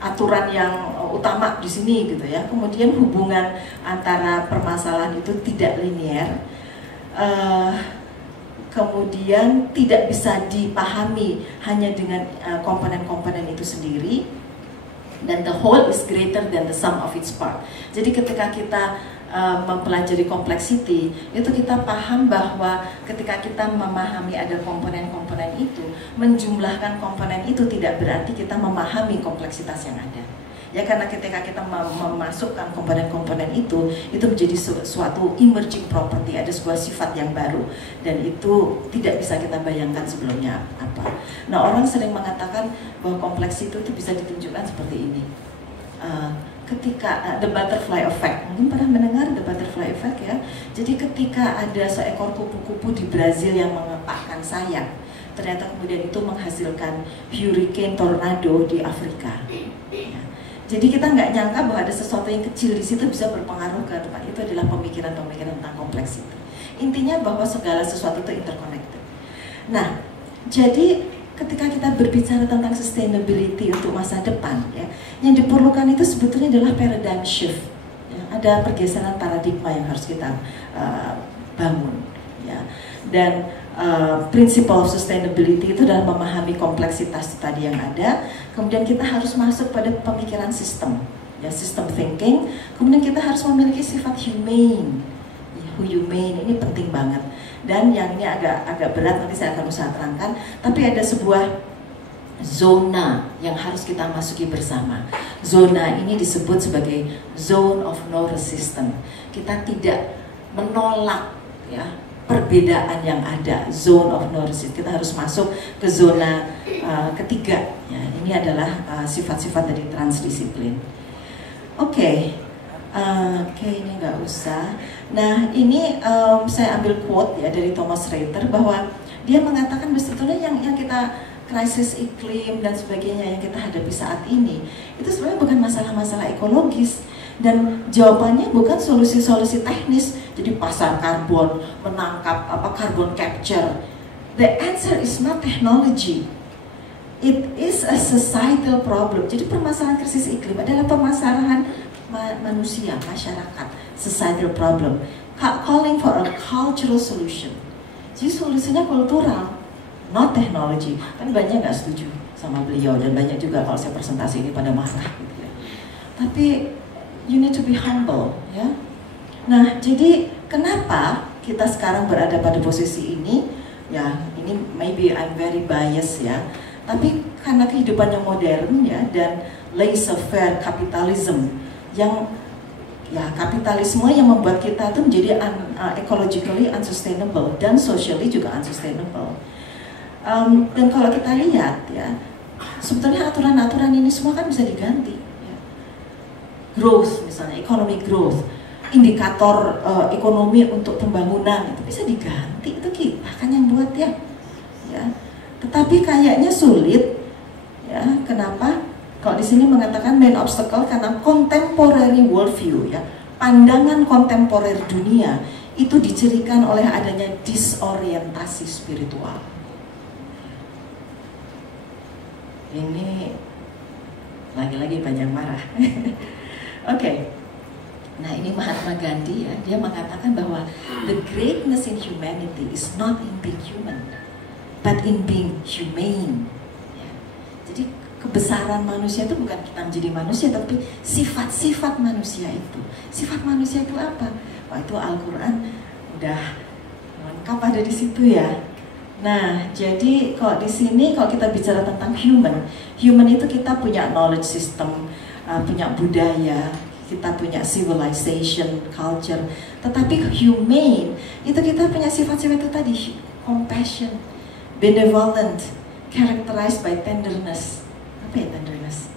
aturan yang utama di sini gitu ya. Kemudian hubungan antara permasalahan itu tidak linear, kemudian tidak bisa dipahami hanya dengan komponen-komponen itu sendiri, dan the whole is greater than the sum of its part. Jadi ketika kita mempelajari complexity, itu kita paham bahwa ketika kita memahami ada komponen-komponen itu, menjumlahkan komponen itu tidak berarti kita memahami kompleksitas yang ada. Ya, karena ketika kita memasukkan komponen-komponen itu menjadi suatu emerging property, ada sebuah sifat yang baru, dan itu tidak bisa kita bayangkan sebelumnya apa. Nah, orang sering mengatakan bahwa kompleksitas itu bisa ditunjukkan seperti ini. ketika the butterfly effect, mungkin pernah mendengar the butterfly effect ya. Jadi ketika ada seekor kupu-kupu di Brazil yang mengepakkan sayap, ternyata kemudian itu menghasilkan hurricane tornado di Afrika. Ya. Jadi kita nggak nyangka bahwa ada sesuatu yang kecil di situ bisa berpengaruh ke tempat itu. Adalah pemikiran-pemikiran tentang kompleks itu. Intinya bahwa segala sesuatu itu interconnected. Nah, jadi ketika kita berbicara tentang sustainability untuk masa depan, ya, yang diperlukan itu sebetulnya adalah paradigm shift. Ya. Ada pergeseran paradigma yang harus kita bangun. Ya. Dan principle of sustainability itu adalah memahami kompleksitas tadi yang ada. Kemudian kita harus masuk pada pemikiran sistem, ya, system thinking. Kemudian kita harus memiliki sifat humane. Humane ini penting banget. Dan yang ini agak berat, nanti saya akan usaha terangkan. Tapi ada sebuah zona yang harus kita masuki bersama. Zona ini disebut sebagai zone of no resistance. Kita tidak menolak, ya, perbedaan yang ada, zone of no resistance. Kita harus masuk ke zona ketiga. Ya, ini adalah sifat-sifat dari transdisiplin. Oke, ini nggak usah. Nah, ini saya ambil quote ya dari Thomas Reiter bahwa dia mengatakan sebetulnya yang kita krisis iklim dan sebagainya yang kita hadapi saat ini itu sebenarnya bukan masalah-masalah ekologis, dan jawabannya bukan solusi-solusi teknis. Jadi pasar karbon, menangkap carbon capture. The answer is not technology. It is a societal problem. Jadi permasalahan krisis iklim adalah permasalahan manusia, masyarakat, societal problem, calling for a cultural solution. Jadi solusinya kultural, not technology. Kan banyak nggak setuju sama beliau, dan banyak juga kalau saya presentasi ini pada marah gitu ya. Tapi you need to be humble, ya. Nah, jadi kenapa kita sekarang berada pada posisi ini? Ya, ini maybe I'm very biased ya. Tapi karena kehidupan yang modern ya, dan laissez-faire capitalism yang ya, kapitalisme yang membuat kita itu menjadi ecologically unsustainable dan socially juga unsustainable. Dan kalau kita lihat ya, sebetulnya aturan-aturan ini semua kan bisa diganti. Ya. Growth misalnya, economic growth, indikator ekonomi untuk pembangunan itu bisa diganti, itu kita kan yang buat ya. Ya. Tetapi kayaknya sulit. Ya, kenapa? Kalau di sini mengatakan main obstacle karena contemporary worldview, ya, pandangan kontemporer dunia itu dicirikan oleh adanya disorientasi spiritual. Ini lagi-lagi banyak marah. Oke. Nah, ini Mahatma Gandhi ya, dia mengatakan bahwa the greatness in humanity is not in being human, but in being humane. Ya. Jadi kebesaran manusia itu bukan kita menjadi manusia, tapi sifat-sifat manusia itu. Sifat manusia itu apa? Wah, itu Al-Quran udah lengkap ada di situ ya. Nah, jadi kalau di sini kalau kita bicara tentang human itu kita punya knowledge system, punya budaya, kita punya civilization, culture. Tetapi humane itu kita punya sifat-sifat itu tadi, compassion, benevolent, characterized by tenderness. Apa ya tenderness?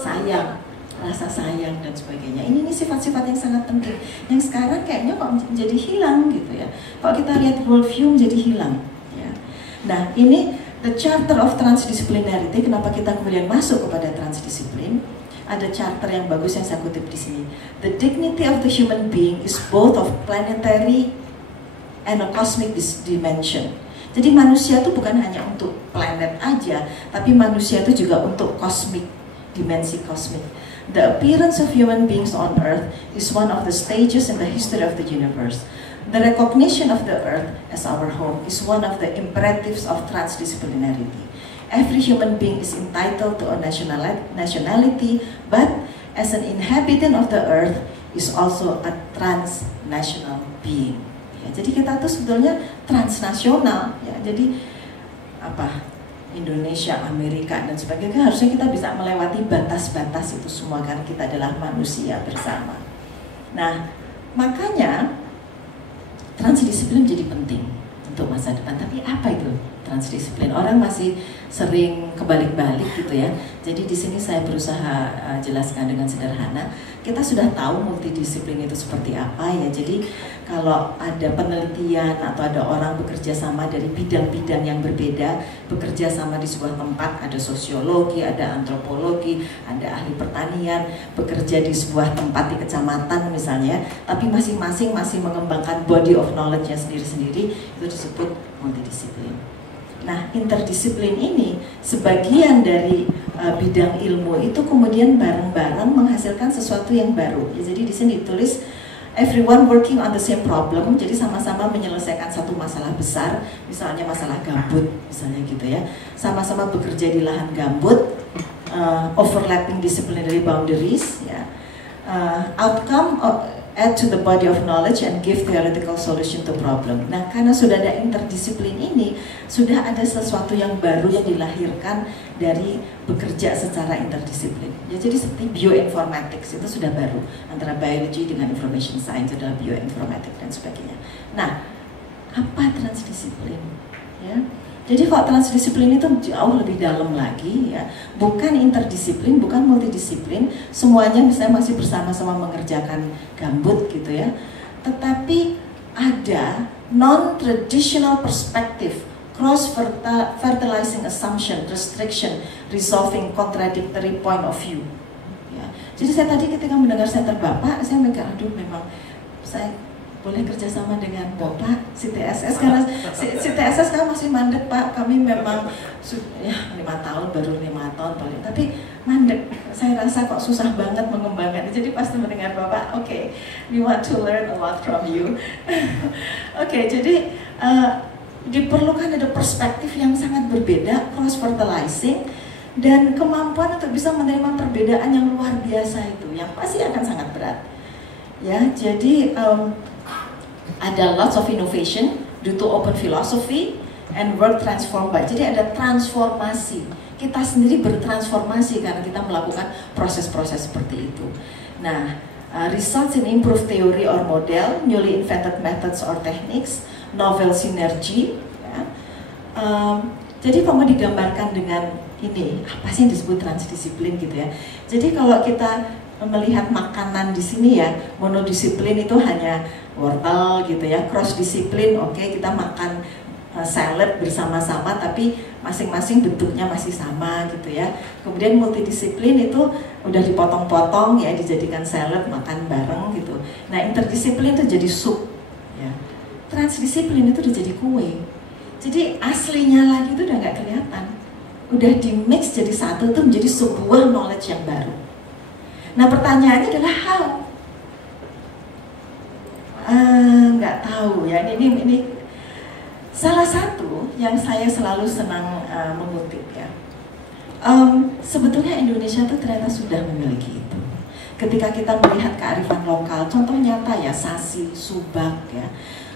Sayang, rasa sayang dan sebagainya. Ini sifat-sifat yang sangat penting. Yang sekarang kayaknya kok menjadi hilang gitu ya. Kalau kita lihat worldview menjadi hilang. Ya. Nah, ini the charter of transdisciplinarity. Kenapa kita kemudian masuk kepada transdisiplin? Ada charter yang bagus yang saya kutip di sini. The dignity of the human being is both of planetary and a cosmic dimension. Jadi manusia itu bukan hanya untuk planet aja, tapi manusia itu juga untuk kosmik, dimensi kosmik. The appearance of human beings on Earth is one of the stages in the history of the universe. The recognition of the Earth as our home is one of the imperatives of transdisciplinarity. Every human being is entitled to a nationality, but as an inhabitant of the Earth is also a transnational being. Ya, jadi kita tuh sebetulnya transnasional, ya. Jadi apa? Indonesia, Amerika dan sebagainya, harusnya kita bisa melewati batas-batas itu semua karena kita adalah manusia bersama. Nah, makanya transdisiplin jadi penting untuk masa depan. Tapi apa itu transdisiplin. Orang masih sering kebalik-balik gitu ya. Jadi di sini saya berusaha jelaskan dengan sederhana. Kita sudah tahu multidisiplin itu seperti apa ya. Jadi kalau ada penelitian atau ada orang bekerja sama dari bidang-bidang yang berbeda, bekerja sama di sebuah tempat, ada sosiologi, ada antropologi, ada ahli pertanian, bekerja di sebuah tempat di kecamatan misalnya, tapi masing-masing masih mengembangkan body of knowledge-nya sendiri-sendiri, itu disebut multidisiplin. Nah, interdisiplin ini sebagian dari bidang ilmu itu kemudian bareng-bareng menghasilkan sesuatu yang baru. Ya, jadi di sini ditulis everyone working on the same problem, jadi sama-sama menyelesaikan satu masalah besar, misalnya masalah gambut, misalnya gitu ya. Sama-sama bekerja di lahan gambut, overlapping disciplinary boundaries, ya. Outcome add to the body of knowledge and give theoretical solution to problem. Nah, karena sudah ada interdisiplin ini, sudah ada sesuatu yang baru yang dilahirkan dari bekerja secara interdisiplin. Ya, jadi seperti bioinformatics itu sudah baru, antara biology dengan information science adalah bioinformatics dan sebagainya. Nah, apa transdisiplin? Ya. Jadi kalau transdisiplin itu jauh lebih dalam lagi ya, bukan interdisiplin, bukan multidisiplin, semuanya misalnya masih bersama-sama mengerjakan gambut gitu ya, tetapi ada non-traditional perspective, cross-fertilizing assumption, restriction, resolving contradictory point of view. Ya. Jadi saya tadi ketika mendengar center Bapak, saya mikir, aduh memang saya boleh kerjasama dengan Bapak CTSS karena CTSS kan masih mandek Pak, kami memang ya 5 tahun, baru 5 tahun paling, tapi mandek. Saya rasa kok susah banget mengembangkan. Jadi pasti mendengar Bapak, oke, we want to learn a lot from you. Oke, jadi diperlukan ada perspektif yang sangat berbeda, cross fertilizing, dan kemampuan untuk bisa menerima perbedaan yang luar biasa itu, yang pasti akan sangat berat. Ya, jadi ada lots of innovation due to open philosophy and work transform by. Jadi ada transformasi. Kita sendiri bertransformasi karena kita melakukan proses-proses seperti itu. Nah, results in improved theory or model, newly invented methods or techniques, novel synergy. Ya. Jadi kalau digambarkan dengan ini, apa sih yang disebut transdisiplin gitu ya. Jadi kalau kita melihat makanan di sini ya, monodisiplin itu hanya wortel gitu ya, cross disiplin, oke, kita makan salad bersama-sama tapi masing-masing bentuknya masih sama gitu ya. Kemudian multidisiplin itu udah dipotong-potong ya, dijadikan salad makan bareng gitu. Nah, interdisiplin itu jadi sup ya. Transdisiplin itu udah jadi kue. Jadi aslinya lagi itu udah nggak kelihatan. Udah di mix jadi satu, itu menjadi sebuah knowledge yang baru. Nah, pertanyaannya adalah how? Nggak tahu ya, ini salah satu yang saya selalu senang mengutip ya. Sebetulnya Indonesia itu ternyata sudah memiliki itu. Ketika kita melihat kearifan lokal, contoh nyata ya, Sasi, Subak ya.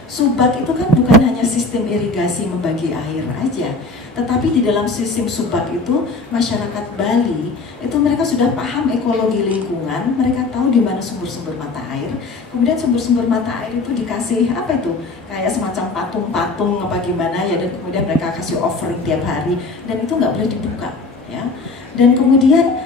Subak itu kan bukan hanya sistem irigasi membagi air aja, tetapi di dalam sistem Subak itu masyarakat Bali itu mereka sudah paham ekologi lingkungan, mereka tahu di mana sumber-sumber mata air. Kemudian sumber-sumber mata air itu dikasih apa itu? Kayak semacam patung-patung apa gimana ya, dan kemudian mereka kasih offering tiap hari dan itu nggak boleh dibuka ya. Dan kemudian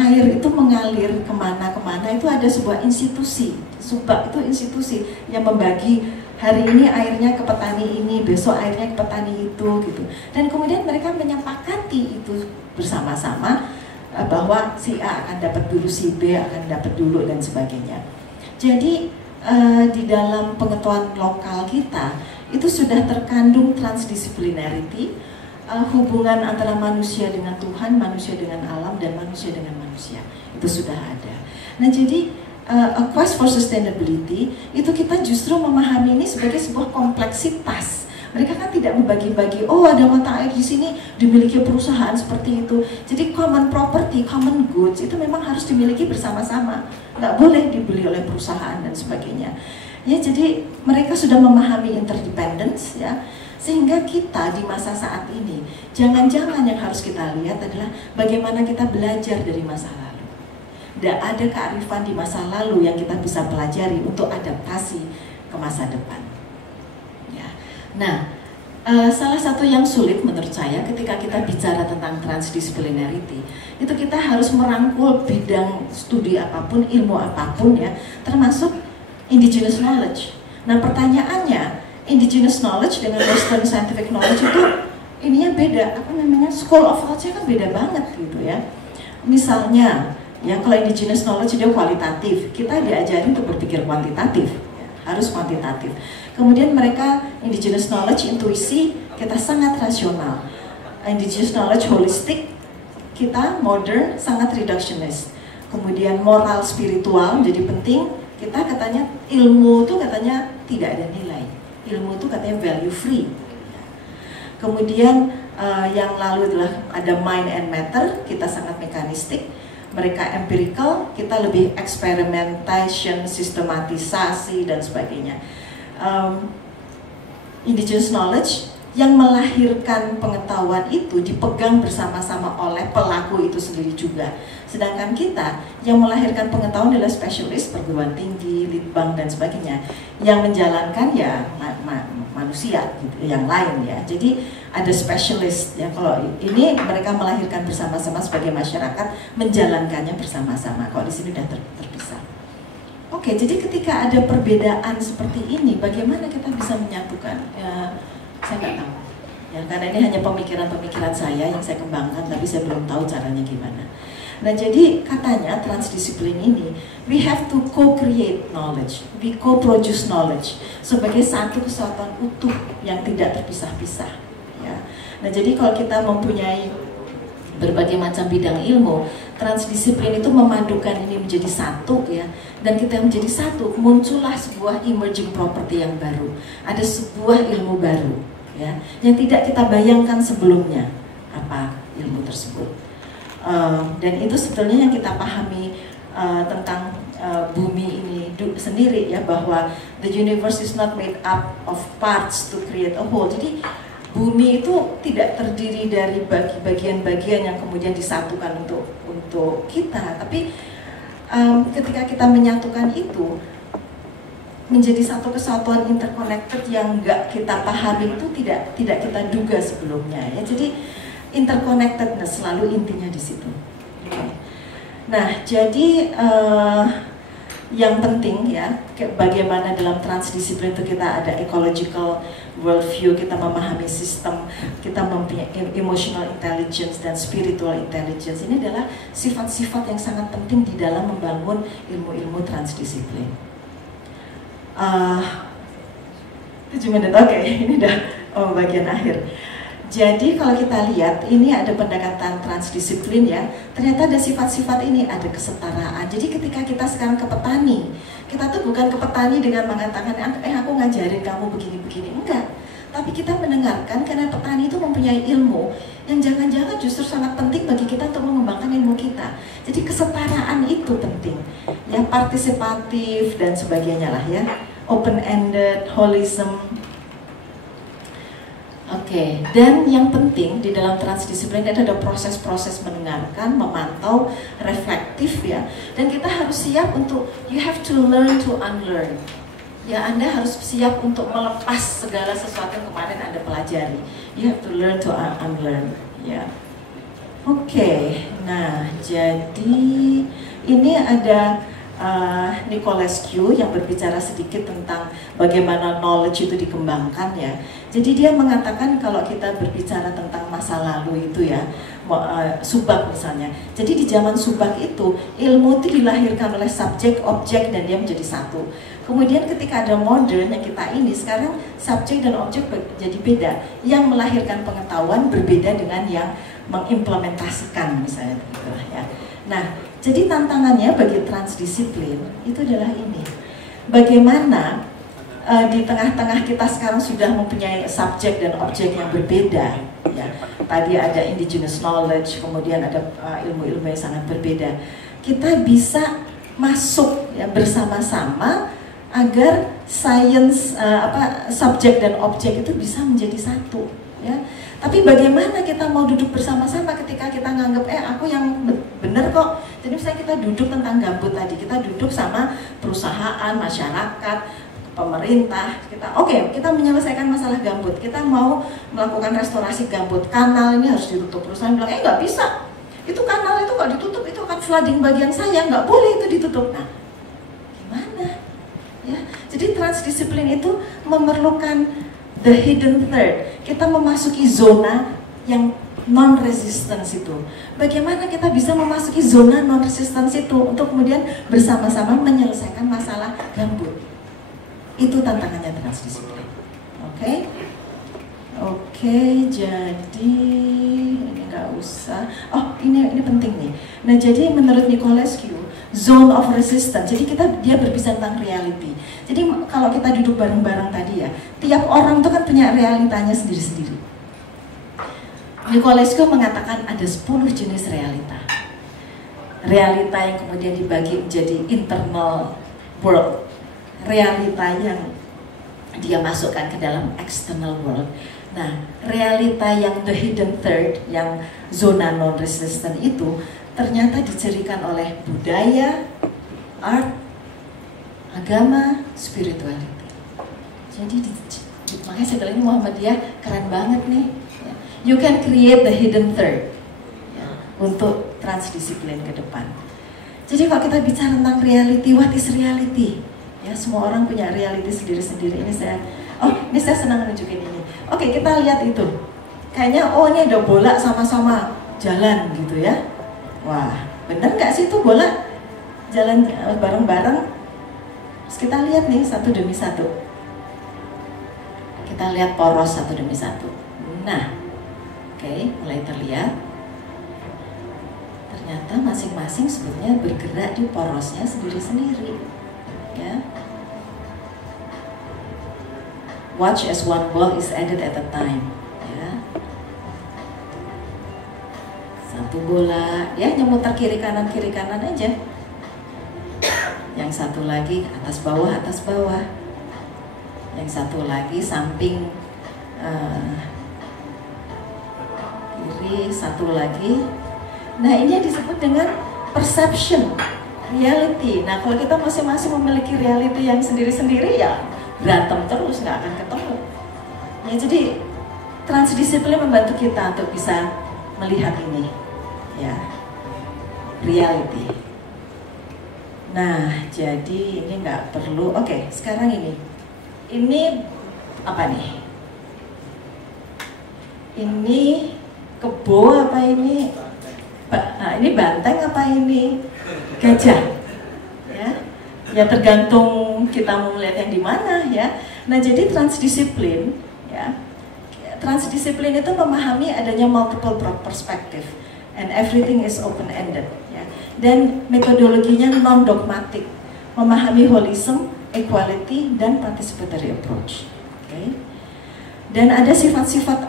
air itu mengalir kemana-kemana, itu ada sebuah institusi. Subak itu institusi yang membagi, hari ini airnya ke petani ini, besok airnya ke petani itu gitu. Dan kemudian mereka menyepakati itu bersama-sama bahwa si A akan dapat dulu, si B akan dapat dulu dan sebagainya. Jadi di dalam pengetahuan lokal kita itu sudah terkandung transdisciplinarity, hubungan antara manusia dengan Tuhan, manusia dengan alam, dan manusia dengan manusia. Itu sudah ada. Nah, jadi a quest for sustainability itu kita justru memahami ini sebagai sebuah kompleksitas. Mereka kan tidak membagi-bagi, oh ada mata air di sini dimiliki perusahaan seperti itu. Jadi common property, common goods itu memang harus dimiliki bersama-sama, nggak boleh dibeli oleh perusahaan dan sebagainya. Ya, jadi mereka sudah memahami interdependence ya, sehingga kita di masa saat ini jangan-jangan yang harus kita lihat adalah bagaimana kita belajar dari masa lalu. Dan ada kearifan di masa lalu yang kita bisa pelajari untuk adaptasi ke masa depan. Ya. Nah, Salah satu yang sulit menurut saya ketika kita bicara tentang transdisciplinarity, itu kita harus merangkul bidang studi apapun, ilmu apapun ya, termasuk indigenous knowledge. Nah pertanyaannya, indigenous knowledge dengan western scientific knowledge itu ininya beda, apa namanya, school of thought-nya kan beda banget gitu ya. Misalnya, ya kalau indigenous knowledge dia kualitatif, kita diajarin untuk berpikir kuantitatif, ya, harus kuantitatif. Kemudian mereka indigenous knowledge, intuisi, kita sangat rasional. Indigenous knowledge holistik, kita modern, sangat reductionist. Kemudian moral spiritual jadi penting, kita katanya ilmu itu katanya tidak ada nilai. Ilmu itu katanya value free. Kemudian yang lalu adalah ada mind and matter, kita sangat mekanistik. Mereka empirical, kita lebih experimentation, sistematisasi dan sebagainya. Indigenous knowledge yang melahirkan pengetahuan itu dipegang bersama-sama oleh pelaku itu sendiri juga. Sedangkan kita yang melahirkan pengetahuan adalah spesialis, perguruan tinggi, litbang dan sebagainya. Yang menjalankan ya manusia gitu, yang lain ya. Jadi ada spesialis ya. Kalau ini mereka melahirkan bersama-sama sebagai masyarakat, menjalankannya bersama-sama. Kalau di sini sudah terpisah. Oke, jadi ketika ada perbedaan seperti ini, bagaimana kita bisa menyatukan? Ya, saya nggak tahu. Ya, karena ini hanya pemikiran-pemikiran saya yang saya kembangkan, tapi saya belum tahu caranya gimana. Nah, jadi katanya transdisiplin ini, we have to co-create knowledge, we co-produce knowledge sebagai satu kesatuan utuh yang tidak terpisah-pisah. Ya. Nah, jadi kalau kita mempunyai berbagai macam bidang ilmu, transdisiplin itu memadukan ini menjadi satu ya, dan kita menjadi satu, muncullah sebuah emerging property yang baru, ada sebuah ilmu baru ya, yang tidak kita bayangkan sebelumnya apa ilmu tersebut. Dan itu sebetulnya yang kita pahami tentang bumi ini sendiri ya, bahwa the universe is not made up of parts to create a whole. Jadi bumi itu tidak terdiri dari bagian-bagian yang kemudian disatukan untuk kita, tapi ketika kita menyatukan itu menjadi satu kesatuan interconnected yang nggak kita pahami itu tidak kita duga sebelumnya ya. Jadi interconnectedness selalu intinya di situ. Okay. Nah, jadi yang penting ya, bagaimana dalam transdisiplin itu kita ada ecological worldview, kita memahami sistem, kita mempunyai emotional intelligence dan spiritual intelligence. Ini adalah sifat-sifat yang sangat penting di dalam membangun ilmu-ilmu transdisiplin. 7 menit, oke, ini udah bagian akhir. Jadi kalau kita lihat, ini ada pendekatan transdisiplin ya, ternyata ada sifat-sifat ini, ada kesetaraan. Jadi ketika kita sekarang ke petani, kita tuh bukan ke petani dengan mengatakan, aku ngajarin kamu begini-begini, enggak. Tapi kita mendengarkan karena petani itu mempunyai ilmu yang jangan-jangan justru sangat penting bagi kita untuk mengembangkan ilmu kita. Jadi kesetaraan itu penting, ya, partisipatif dan sebagainya lah ya, open-ended, holism. Oke, dan yang penting di dalam transdisiplin ada proses-proses mendengarkan, memantau, reflektif ya. Dan kita harus siap untuk, you have to learn to unlearn. Ya, Anda harus siap untuk melepas segala sesuatu yang kemarin Anda pelajari. You have to learn to unlearn. Ya. Oke, nah jadi ini ada Nicolescu yang berbicara sedikit tentang bagaimana knowledge itu dikembangkan ya. Jadi dia mengatakan kalau kita berbicara tentang masa lalu itu ya, subak misalnya. Jadi di zaman subak itu ilmu itu dilahirkan oleh subjek, objek dan dia menjadi satu. Kemudian ketika ada modern yang kita ini sekarang subjek dan objek jadi beda. Yang melahirkan pengetahuan berbeda dengan yang mengimplementasikan misalnya gitu ya. Nah, jadi tantangannya bagi transdisiplin itu adalah ini. Bagaimana di tengah-tengah kita sekarang sudah mempunyai subjek dan objek yang berbeda ya. Tadi ada indigenous knowledge, kemudian ada ilmu-ilmu yang sangat berbeda. Kita bisa masuk ya bersama-sama agar science subjek dan objek itu bisa menjadi satu ya. Tapi bagaimana kita mau duduk bersama-sama ketika kita nganggap aku yang benar kok. Jadi misalnya kita duduk tentang gambut tadi, kita duduk sama perusahaan, masyarakat, pemerintah, kita menyelesaikan masalah gambut, kita mau melakukan restorasi gambut, kanal ini harus ditutup. Perusahaan bilang, nggak bisa, itu kanal itu kalau ditutup itu akan flooding bagian saya, nggak boleh itu ditutup. Nah, gimana? Ya, jadi transdisiplin itu memerlukan the hidden third. Kita memasuki zona yang non-resistance itu. Bagaimana kita bisa memasuki zona non-resistance itu untuk kemudian bersama-sama menyelesaikan masalah gambut. Itu tantangannya transdisiplin. Oke, jadi ini nggak usah. Oh, ini penting nih. Nah, jadi menurut Nicolescu, zone of resistance. Jadi dia berbicara tentang reality. Jadi kalau kita duduk bareng-bareng tadi ya, tiap orang tuh kan punya realitanya sendiri-sendiri. Nicolescu mengatakan ada 10 jenis realita. Realita yang kemudian dibagi menjadi internal world, realita yang dia masukkan ke dalam external world. Nah, realita yang the hidden third, yang zona non-resistant itu ternyata dicirikan oleh budaya, art, agama, spirituality. Jadi makanya saya bilang Muhammadiyah keren banget nih. You can create the hidden third ya, untuk transdisiplin ke depan. Jadi kalau kita bicara tentang reality, what is reality? Ya, semua orang punya reality sendiri-sendiri. Ini saya senang menunjukin ini. Oke, kita lihat itu. Kayaknya, ini ada bola sama-sama jalan gitu ya. Wah, bener nggak sih itu bola jalan bareng-bareng? Terus kita lihat nih satu demi satu. Kita lihat poros satu demi satu. Nah, mulai terlihat. Ternyata masing-masing sebetulnya bergerak di porosnya sendiri-sendiri. Ya. Watch as one ball is added at a time. Ya. Satu bola, ya nyemutar kiri kanan aja. Yang satu lagi atas bawah. Yang satu lagi samping kiri, satu lagi. Nah, ini yang disebut dengan perception. Reality. Nah, kalau kita masing-masing memiliki reality yang sendiri-sendiri ya berantem terus, nggak akan ketemu. Ya, jadi transdisiplin membantu kita untuk bisa melihat ini, ya, reality. Nah, jadi ini nggak perlu. Oke, sekarang ini apa nih? Ini kebo apa ini? Nah, ini banteng apa ini? Gajah, ya tergantung kita mau melihat yang di mana ya. Nah, jadi transdisiplin itu memahami adanya multiple perspective and everything is open ended ya. Dan metodologinya non dogmatik, memahami holism, equality dan participatory approach. Dan ada sifat-sifat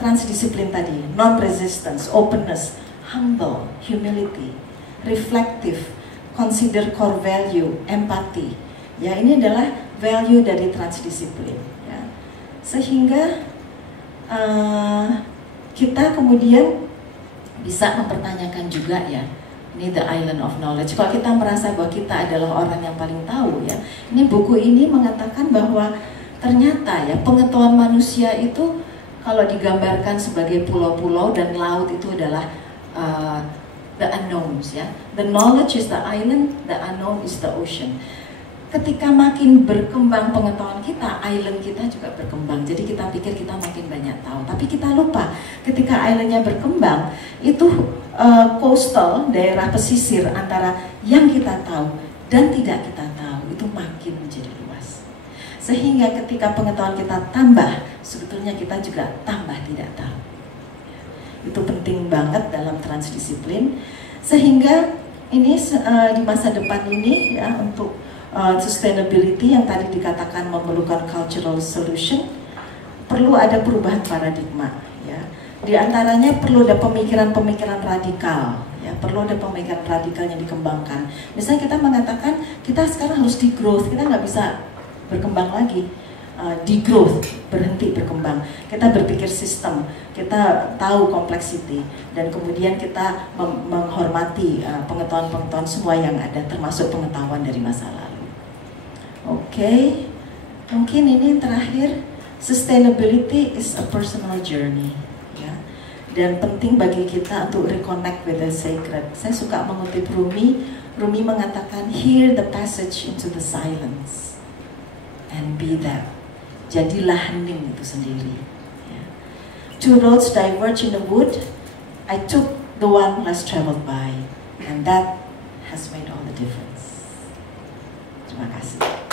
transdisiplin tadi: non resistance, openness, humble, humility, reflective, consider core value, empathy. Ya, ini adalah value dari transdisiplin. Ya. Sehingga kita kemudian bisa mempertanyakan juga ya, ini the island of knowledge. Kalau kita merasa bahwa kita adalah orang yang paling tahu ya, ini buku ini mengatakan bahwa ternyata ya pengetahuan manusia itu kalau digambarkan sebagai pulau-pulau dan laut itu adalah the unknowns ya. The knowledge is the island, the unknown is the ocean. Ketika makin berkembang pengetahuan kita, island kita juga berkembang. Jadi kita pikir kita makin banyak tahu, tapi kita lupa ketika islandnya berkembang itu coastal, daerah pesisir antara yang kita tahu dan tidak kita tahu itu makin menjadi luas. Sehingga ketika pengetahuan kita tambah, sebetulnya kita juga tambah tidak tahu. Itu penting banget dalam transdisiplin, sehingga ini di masa depan ini ya, untuk sustainability yang tadi dikatakan memerlukan cultural solution, perlu ada perubahan paradigma ya. Di antaranya perlu ada pemikiran-pemikiran radikal ya, perlu ada pemikiran radikal yang dikembangkan. Misalnya kita mengatakan kita sekarang harus degrowth, kita nggak bisa berkembang lagi. Degrowth, berhenti berkembang. Kita berpikir sistem, kita tahu complexity, dan kemudian kita menghormati pengetahuan-pengetahuan semua yang ada, termasuk pengetahuan dari masa lalu. Oke. mungkin ini yang terakhir, sustainability is a personal journey, ya. Dan penting bagi kita untuk reconnect with the sacred. Saya suka mengutip Rumi. Rumi mengatakan, hear the passage into the silence and be there. Jadilah hening itu sendiri. Ya. Two roads diverge in the wood. I took the one less traveled by, and that has made all the difference. Terima kasih.